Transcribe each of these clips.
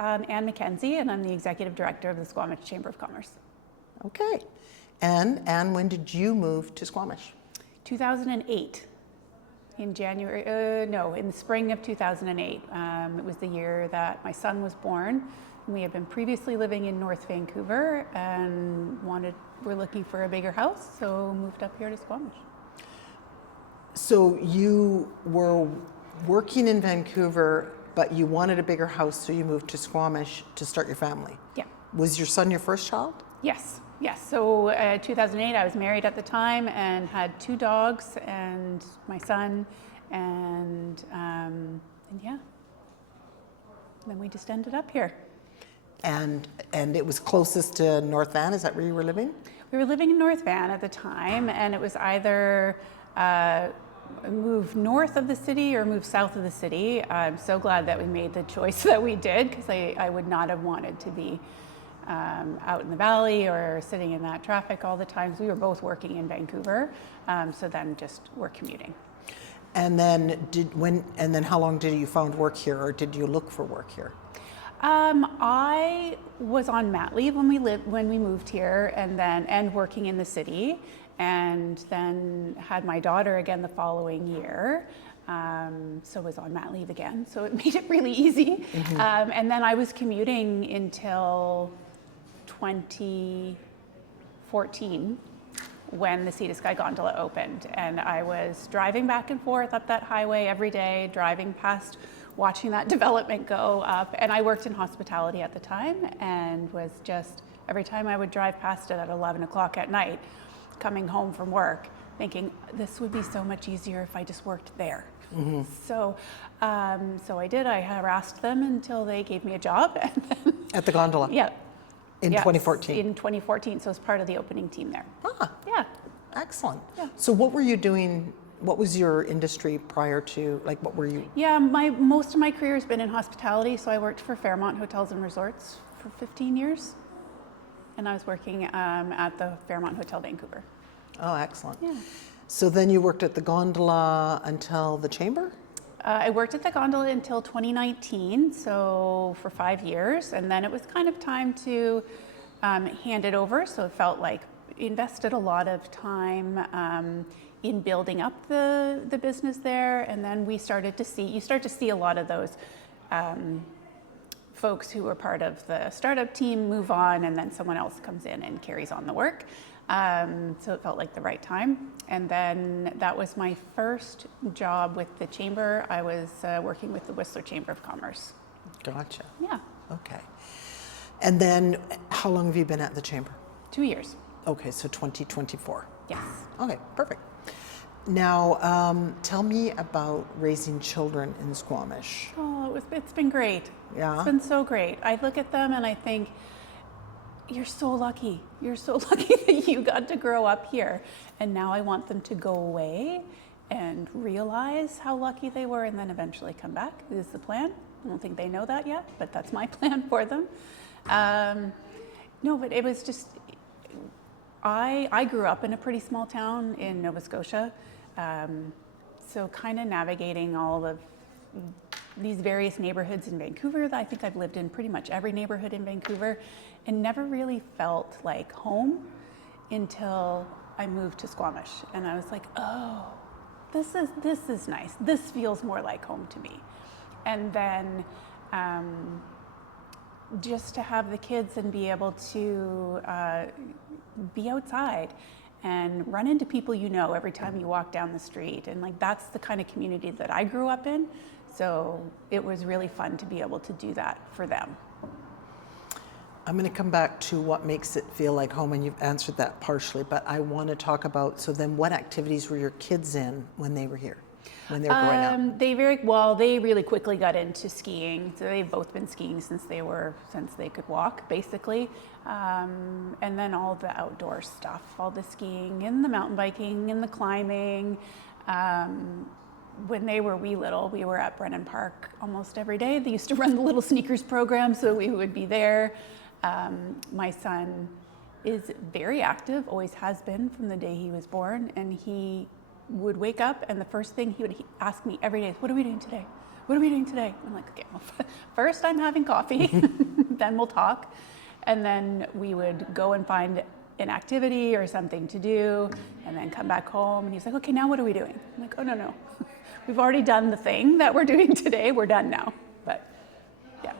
Anne Mackenzie, and I'm the Executive Director of the Squamish Chamber of Commerce. Okay. And Anne, when did you move to Squamish? 2008. In January, in the spring of 2008. It was the year that my son was born. We had been previously living in North Vancouver and were looking for a bigger house, so moved up here to Squamish. So you were working in Vancouver, but you wanted a bigger house, so you moved to Squamish to start your family. Yeah. Was your son your first child? Yes. So 2008, I was married at the time and had 2 dogs and my son, and yeah. Then we just ended up here. And it was closest to North Van, is that where you were living? We were living in North Van at the time, and it was either move north of the city or move south of the city. I'm so glad that we made the choice that we did, because I would not have wanted to be out in the valley or sitting in that traffic all the time. We were both working in Vancouver, so then just we're commuting. And then how long did you find work here, or did you look for work here? I was on mat leave when we moved here, and working in the city, and then had my daughter again the following year. So was on mat leave again, so it made it really easy. Mm-hmm. And then I was commuting until 2014 when the Sea to Sky Gondola opened, and I was driving back and forth up that highway every day, driving past, watching that development go up. And I worked in hospitality at the time, and was just, every time I would drive past it at 11 o'clock at night, coming home from work, thinking this would be so much easier if I just worked there. Mm-hmm. So I did. I harassed them until they gave me a job. And then, at the gondola? Yeah. In 2014? In 2014, so I was part of the opening team there. Ah, yeah. Excellent. Yeah. So what were you doing, what was your industry prior to, like what were you? Yeah, most of my career has been in hospitality, so I worked for Fairmont Hotels and Resorts for 15 years. And I was working at the Fairmont Hotel Vancouver. Oh, excellent. Yeah. So then you worked at the gondola until the chamber? I worked at the gondola until 2019, so for 5 years, and then it was kind of time to hand it over. So it felt like invested a lot of time in building up the business there, and then you start to see a lot of those folks who were part of the startup team move on, and then someone else comes in and carries on the work. So it felt like the right time. And then that was my first job with the chamber. I was working with the Whistler Chamber of Commerce. Gotcha. Yeah. Okay. And then how long have you been at the chamber? 2 years. Okay, so 2024. Yes. Okay, perfect. Now, tell me about raising children in Squamish. Oh, it's been great. Yeah. It's been so great. I look at them and I think, you're so lucky. You're so lucky that you got to grow up here. And now I want them to go away and realize how lucky they were, and then eventually come back. This is the plan. I don't think they know that yet, but that's my plan for them. No, but it was just, I grew up in a pretty small town in Nova Scotia. So kind of navigating all of these various neighborhoods in Vancouver. I think I've lived in pretty much every neighborhood in Vancouver, and never really felt like home until I moved to Squamish. And I was like, oh, this is nice. This feels more like home to me. And then just to have the kids and be able to be outside and run into people you know every time you walk down the street. And like, that's the kind of community that I grew up in. So it was really fun to be able to do that for them. I'm going to come back to what makes it feel like home, and you've answered that partially, but I want to talk about, so then what activities were your kids in when they were here, when they were growing up? They really quickly got into skiing. So they've both been skiing since they could walk, basically. And then all the outdoor stuff, all the skiing and the mountain biking and the climbing. When they were wee little, we were at Brennan Park almost every day. They used to run the Little Sneakers program, so we would be there. My son is very active, always has been from the day he was born, and he would wake up and the first thing he would ask me every day is, what are we doing today? what are we doing today? I'm like, okay, well, first I'm having coffee, then we'll talk. And then we would go and find an activity or something to do, and then come back home. And he's like, okay, now what are we doing? I'm like, oh, no. We've already done the thing that we're doing today. We're done now. But yeah.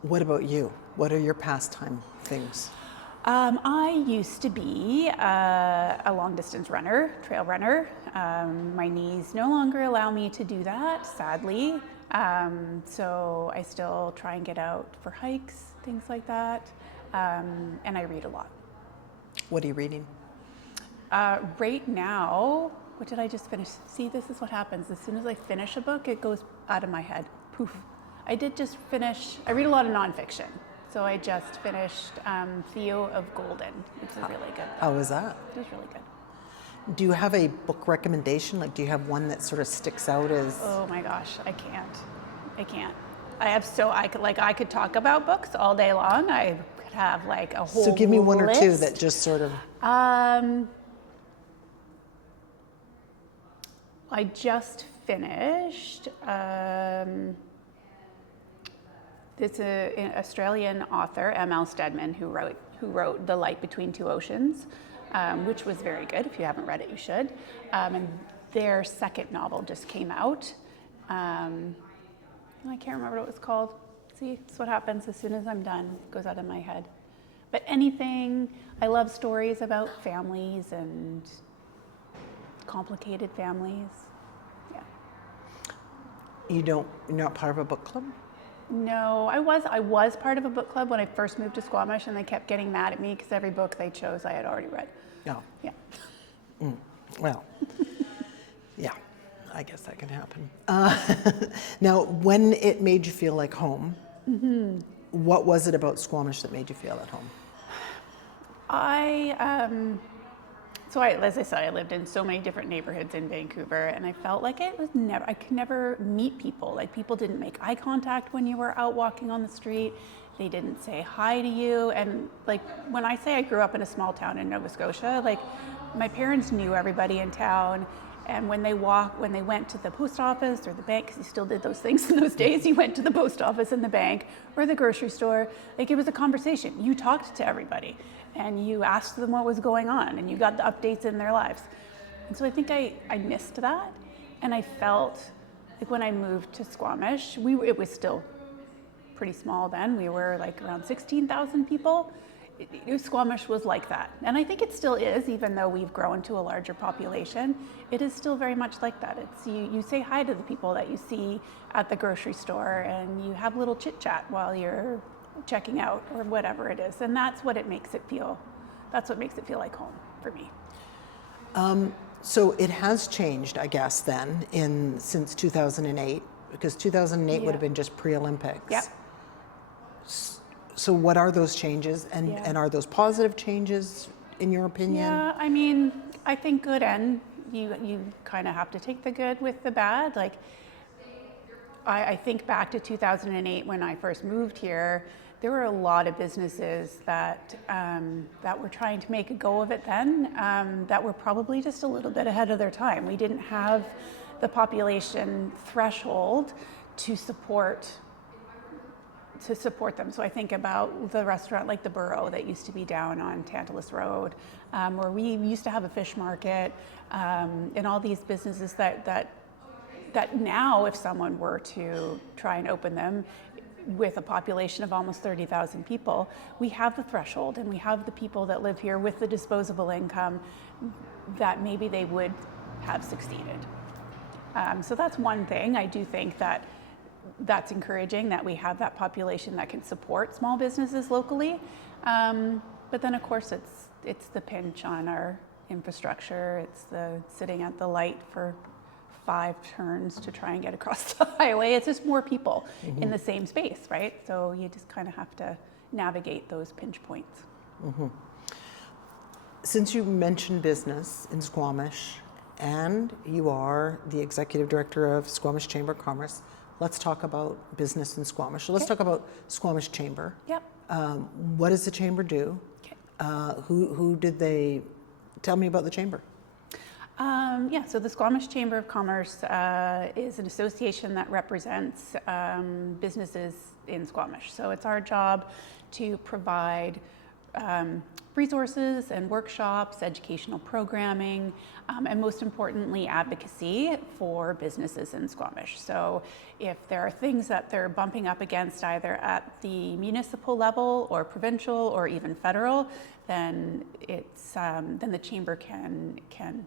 What about you? What are your pastime things? I used to be a long distance runner, trail runner. My knees no longer allow me to do that, sadly. So I still try and get out for hikes, things like that. And I read a lot. What are you reading? Right now, what did I just finish? See, this is what happens. As soon as I finish a book, it goes out of my head. Poof. I read a lot of nonfiction. So I just finished Theo of Golden, which is really good. How was that? It was really good. Do you have a book recommendation? Like, do you have one that sort of sticks out as? Oh my gosh, I can't. I could talk about books all day long. I could have like a whole So give me one list. or two that just sort of. I just finished. It's an Australian author, M.L. Stedman, who wrote The Light Between Two Oceans, which was very good. If you haven't read it, you should. And their second novel just came out. I can't remember what it was called. See, that's what happens as soon as I'm done. It goes out of my head. But anything, I love stories about families and complicated families. Yeah. You're not part of a book club? No, I was part of a book club when I first moved to Squamish, and they kept getting mad at me because every book they chose I had already read. No. Yeah. Well, yeah, I guess that can happen. Now, when it made you feel like home, what was it about Squamish that made you feel at home? As I said, I lived in so many different neighborhoods in Vancouver, and I felt like I could never meet people. Like, people didn't make eye contact when you were out walking on the street. They didn't say hi to you. And like, when I say I grew up in a small town in Nova Scotia, like, my parents knew everybody in town. And when they went to the post office or the bank, because you still did those things in those days, you went to the post office and the bank or the grocery store, like, it was a conversation. You talked to everybody and you asked them what was going on and you got the updates in their lives. And so I think I missed that. And I felt like when I moved to Squamish, it was still pretty small then. We were like around 16,000 people. Squamish was like that. And I think it still is, even though we've grown to a larger population, it is still very much like that. It's you say hi to the people that you see at the grocery store and you have a little chit chat while you're checking out or whatever it is. And that's what makes it feel like home for me. So it has changed, I guess, then since 2008, because 2008 would have been just pre-Olympics. Yep. So what are those changes, and are those positive changes in your opinion? Yeah, I mean, I think good, and you kind of have to take the good with the bad. Like, I think back to 2008 when I first moved here, there were a lot of businesses that were trying to make a go of it then, that were probably just a little bit ahead of their time. We didn't have the population threshold to support them. So I think about the restaurant like the Burrow that used to be down on Tantalus Road, where we used to have a fish market, and all these businesses that now, if someone were to try and open them with a population of almost 30,000 people, we have the threshold and we have the people that live here with the disposable income that maybe they would have succeeded. So that's one thing. I do think that's encouraging that we have that population that can support small businesses locally. But then of course it's the pinch on our infrastructure. It's the sitting at the light for 5 turns to try and get across the highway. It's just more people in the same space, right? So you just kind of have to navigate those pinch points. Since you mentioned business in Squamish and you are the executive director of Squamish Chamber of Commerce, let's talk about business in Squamish. So let's talk about Squamish Chamber. Yep. What does the chamber do? Okay. Who did they, tell me about the chamber. Yeah, so the Squamish Chamber of Commerce is an association that represents businesses in Squamish. So it's our job to provide resources and workshops, educational programming, and most importantly, advocacy for businesses in Squamish. So if there are things that they're bumping up against either at the municipal level or provincial or even federal, then then the chamber can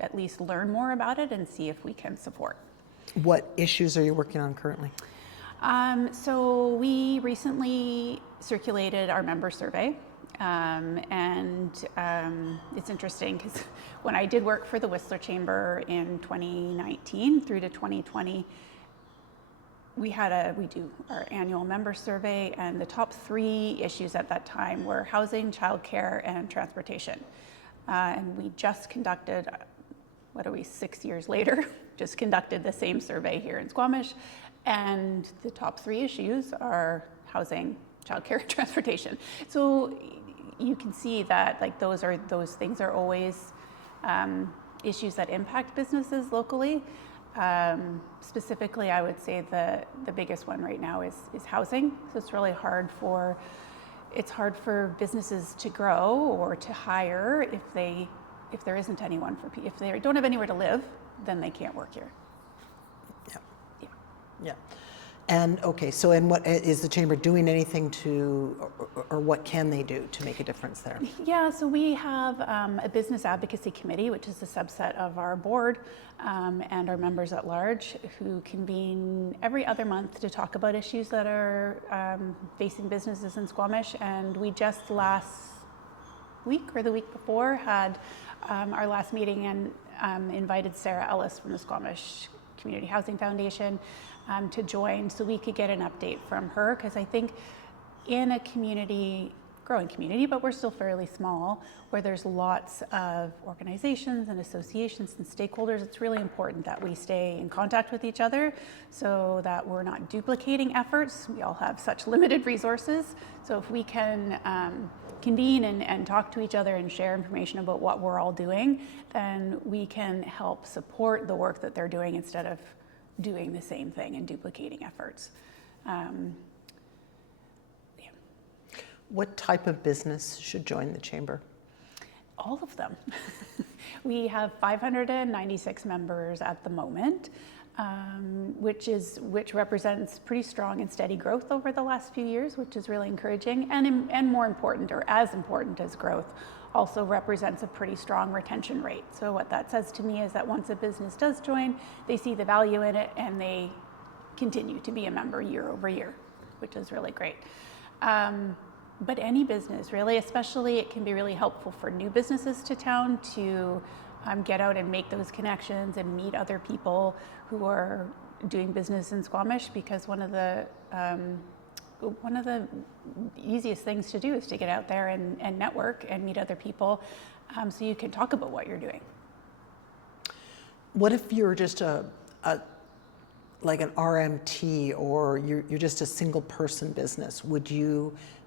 at least learn more about it and see if we can support. What issues are you working on currently? So we recently circulated our member survey, it's interesting because when I did work for the Whistler Chamber in 2019 through to 2020, we do our annual member survey, and the top 3 issues at that time were housing, childcare, and transportation. And we just conducted, 6 years later, just conducted the same survey here in Squamish. And the top 3 issues are housing, childcare, and transportation. So you can see that those things are always issues that impact businesses locally. Specifically, I would say the biggest one right now is housing. So it's really hard for businesses to grow or to hire if there isn't anyone if they don't have anywhere to live, then they can't work here. Yeah. And okay, so what is the chamber doing anything or what can they do to make a difference there? Yeah, so we have a business advocacy committee, which is a subset of our board and our members at large, who convene every other month to talk about issues that are facing businesses in Squamish. And we just last week or the week before had our last meeting and invited Sarah Ellis from the Squamish Community Housing Foundation to join so we could get an update from her, because I think in a growing community, but we're still fairly small, where there's lots of organizations and associations and stakeholders, it's really important that we stay in contact with each other so that we're not duplicating efforts. We all have such limited resources. So if we can convene and talk to each other and share information about what we're all doing, then we can help support the work that they're doing instead of doing the same thing and duplicating efforts. What type of business should join the chamber? All of them. We have 596 members at the moment, which represents pretty strong and steady growth over the last few years, which is really encouraging. And more important, or as important as growth, also represents a pretty strong retention rate. So what that says to me is that once a business does join, they see the value in it and they continue to be a member year over year, which is really great. But any business, really, especially, it can be really helpful for new businesses to town to get out and make those connections and meet other people who are doing business in Squamish, because one of the easiest things to do is to get out there and network and meet other people, so you can talk about what you're doing. What if you're just like an RMT, or you're just a single person business?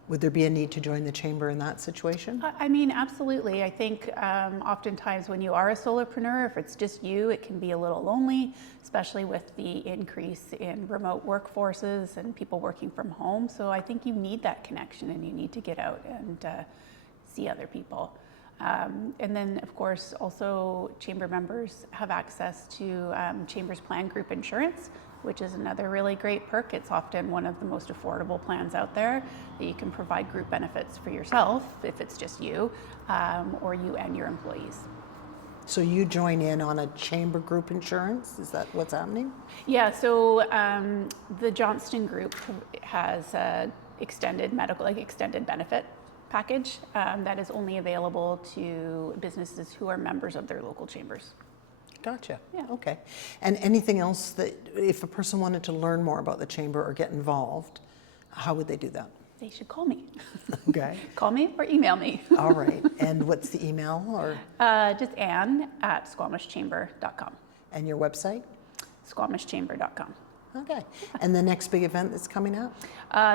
Would there be a need to join the chamber in that situation? I mean, absolutely. I think oftentimes when you are a solopreneur, if it's just you, it can be a little lonely, especially with the increase in remote workforces and people working from home. So I think you need that connection and you need to get out and see other people. And then, of course, also chamber members have access to Chamber's Plan Group Insurance, which is another really great perk. It's often one of the most affordable plans out there, that you can provide group benefits for yourself if it's just you, or you and your employees. So you join in on a chamber group insurance? Is that what's happening? Yeah, so the Johnston Group has extended benefit package that is only available to businesses who are members of their local chambers. Gotcha. Yeah. Okay. And anything else that, if a person wanted to learn more about the chamber or get involved, how would they do that? They should call me. Okay. Call me or email me. All right. And what's the email? Or just Ann at squamishchamber.com. And your website? squamishchamber.com. Okay. And the next big event that's coming up?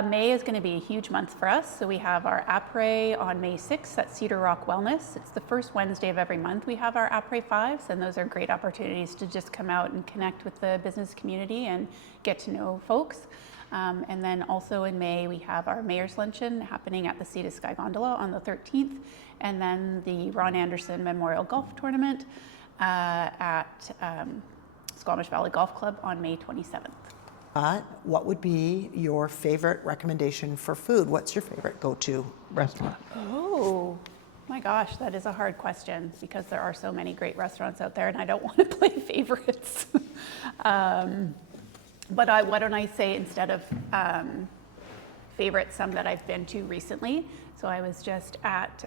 May is going to be a huge month for us. So we have our après on May 6th at Cedar Rock Wellness. It's the first Wednesday of every month. We have our après fives, and those are great opportunities to just come out and connect with the business community and get to know folks. And then also in May, we have our Mayor's Luncheon happening at the Sea to Sky Gondola on the 13th, and then the Ron Anderson Memorial Golf Tournament at Squamish Valley Golf Club on May 27th. What would be your favorite recommendation for food? What's your favorite go-to restaurant? Oh my gosh, that is a hard question because there are so many great restaurants out there and I don't want to play favorites. But why don't I say instead of favorites, some that I've been to recently. So I was just at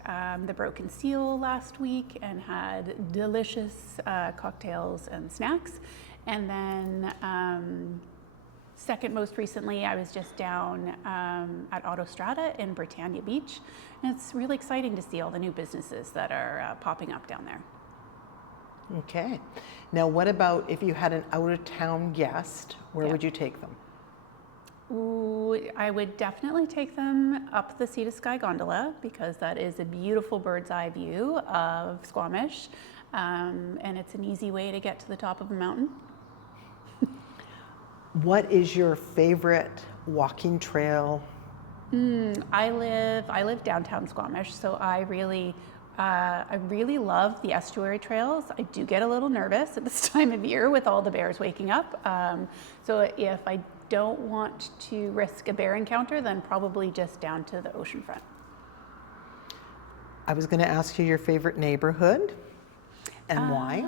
the Broken Seal last week and had delicious cocktails and snacks. And then second most recently, I was just down at Autostrada in Britannia Beach. And it's really exciting to see all the new businesses that are popping up down there. Okay. Now, what about if you had an out-of-town guest? Where Yeah. would you take them? Ooh, I would definitely take them up the Sea to Sky Gondola because that is a beautiful bird's eye view of Squamish, and it's an easy way to get to the top of a mountain. What is your favorite walking trail? I live downtown Squamish, so I really love the estuary trails. I do get a little nervous at this time of year with all the bears waking up. So if I don't want to risk a bear encounter, then probably just down to the oceanfront. I was going to ask you your favorite neighborhood and why.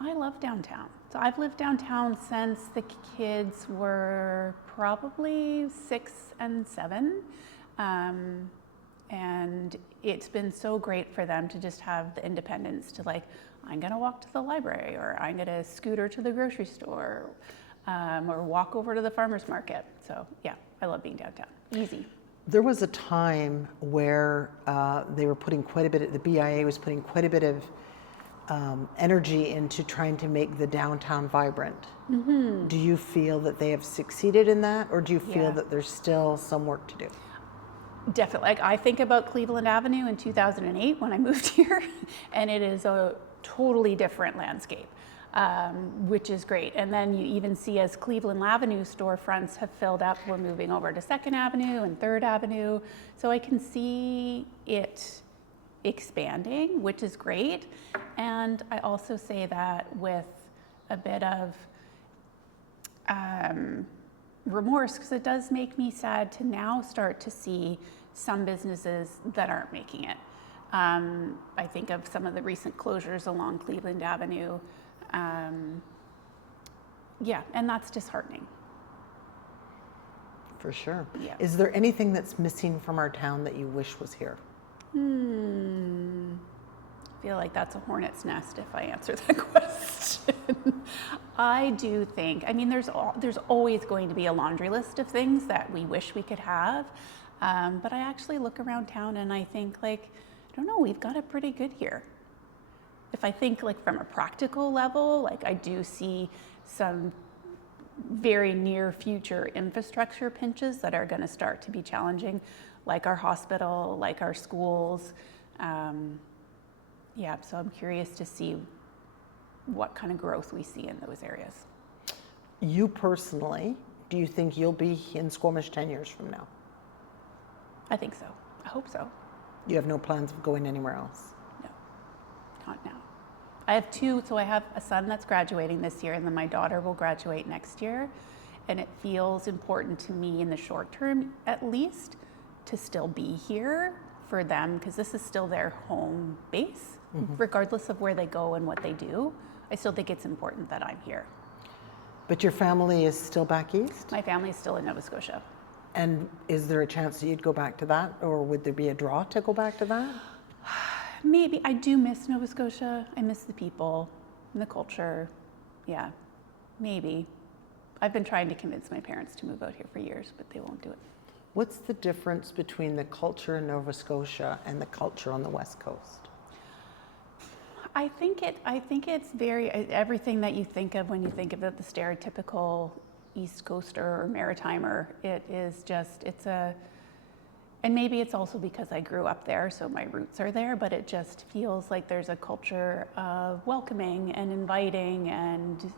I love downtown. So I've lived downtown since the kids were probably 6 and 7. And it's been so great for them to just have the independence to like, I'm gonna walk to the library, or I'm gonna scooter to the grocery store, or walk over to the farmer's market. So yeah, I love being downtown, easy. There was a time where they were putting quite a bit, the BIA was putting quite a bit of energy into trying to make the downtown vibrant. Do you feel that they have succeeded in that, or do you feel Yeah. that there's still some work to do? Definitely. Like, I think about Cleveland Avenue in 2008 when I moved here, and it is a totally different landscape, which is great. And then you even see as Cleveland Avenue storefronts have filled up, we're moving over to 2nd Avenue and 3rd Avenue. So I can see it expanding, which is great. And I also say that with a bit of remorse, because it does make me sad to now start to see some businesses that aren't making it. I think of some of the recent closures along Cleveland Avenue. Yeah, and that's disheartening. For sure. Yeah. Is there anything that's missing from our town that you wish was here? I feel like that's a hornet's nest if I answer that question. I do think, I mean, there's always going to be a laundry list of things that we wish we could have. But I actually look around town and I think like, I don't know, we've got it pretty good here. If I think like from a practical level, like I do see some very near future infrastructure pinches that are going to start to be challenging, like our hospital, like our schools. Yeah, so I'm curious to see what kind of growth we see in those areas. You personally, do you think you'll be in Squamish 10 years from now? I think so. I hope so. You have no plans of going anywhere else? No, not now. I have 2, so I have a son that's graduating this year, and then my daughter will graduate next year. And it feels important to me in the short term, at least, to still be here for them, because this is still their home base. Regardless of where they go and what they do, I still think it's important that I'm here. But your family is still back east? My family is still in Nova Scotia. And is there a chance that you'd go back to that, or would there be a draw to go back to that? Maybe. I do miss Nova Scotia. I miss the people and the culture. Yeah, maybe. I've been trying to convince my parents to move out here for years, but they won't do it. What's the difference between the culture in Nova Scotia and the culture on the West Coast? I think it's very everything that you think of when you think of the stereotypical East Coaster or Maritimer. It is just, and maybe it's also because I grew up there, so my roots are there, but it just feels like there's a culture of welcoming and inviting and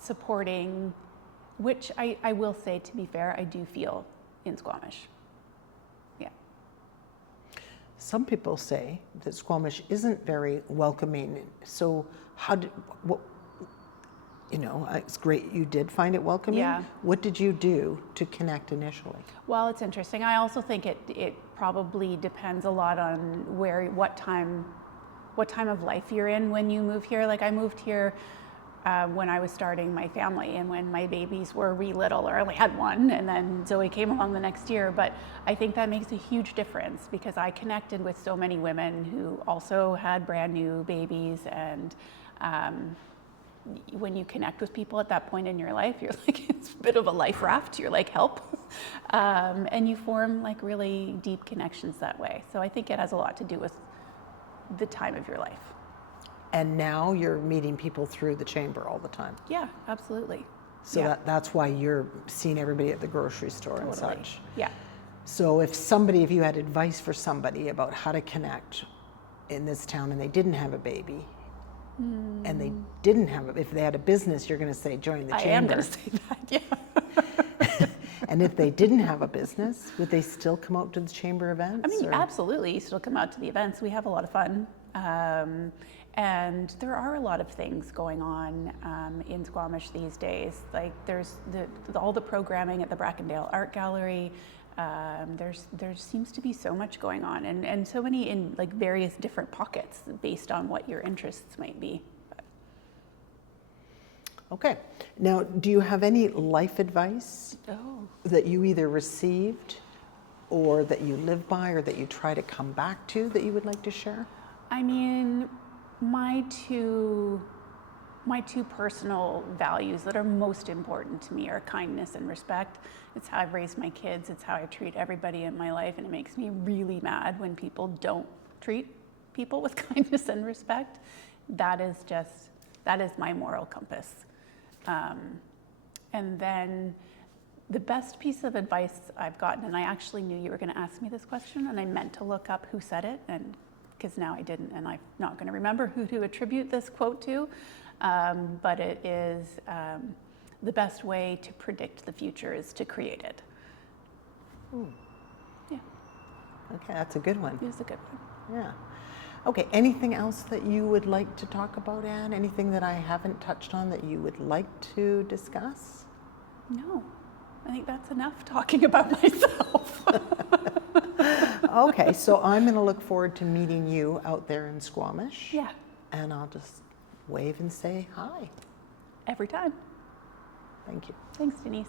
supporting, which I will say, to be fair, I do feel in Squamish. Yeah. Some people say that Squamish isn't very welcoming. So it's great you did find it welcoming. Yeah. What did you do to connect initially? Well, it's interesting. I also think it probably depends a lot on what time of life you're in when you move here. Like I moved here when I was starting my family and when my babies were little, or I only had one, and then Zoe came along the next year. But I think that makes a huge difference because I connected with so many women who also had brand new babies, and when you connect with people at that point in your life, you're like, it's a bit of a life raft. You're like, help. And you form like really deep connections that way. So I think it has a lot to do with the time of your life. And now you're meeting people through the chamber all the time. Yeah, absolutely. So yeah. that's why you're seeing everybody at the grocery store and such. Yeah. So if you had advice for somebody about how to connect in this town and they didn't have a baby, and they didn't have if they had a business, you're going to say join the chamber. I am going to say that, yeah. And if they didn't have a business, would they still come out to the chamber events? I mean, absolutely. You still come out to the events. We have a lot of fun. And there are a lot of things going on in Squamish these days. Like there's all the programming at the Brackendale Art Gallery. There seems to be so much going on, and so many in like various different pockets based on what your interests might be. Okay. Now, do you have any life advice that you either received or that you live by or that you try to come back to that you would like to share? I mean, my two personal values that are most important to me are kindness and respect. It's how I've raised my kids. It's how I treat everybody in my life. And it makes me really mad when people don't treat people with kindness and respect. That is my moral compass. And then the best piece of advice I've gotten, and I actually knew you were going to ask me this question, and I meant to look up who said it, and because now I didn't, and I'm not going to remember who to attribute this quote to, but it is the best way to predict the future is to create it. Yeah. Okay, that's a good one. It was a good one. Yeah. Okay, anything else that you would like to talk about, Anne? Anything that I haven't touched on that you would like to discuss? No, I think that's enough talking about myself. Okay, so I'm going to look forward to meeting you out there in Squamish. Yeah. And I'll just wave and say hi. Every time. Thank you. Thanks, Denise.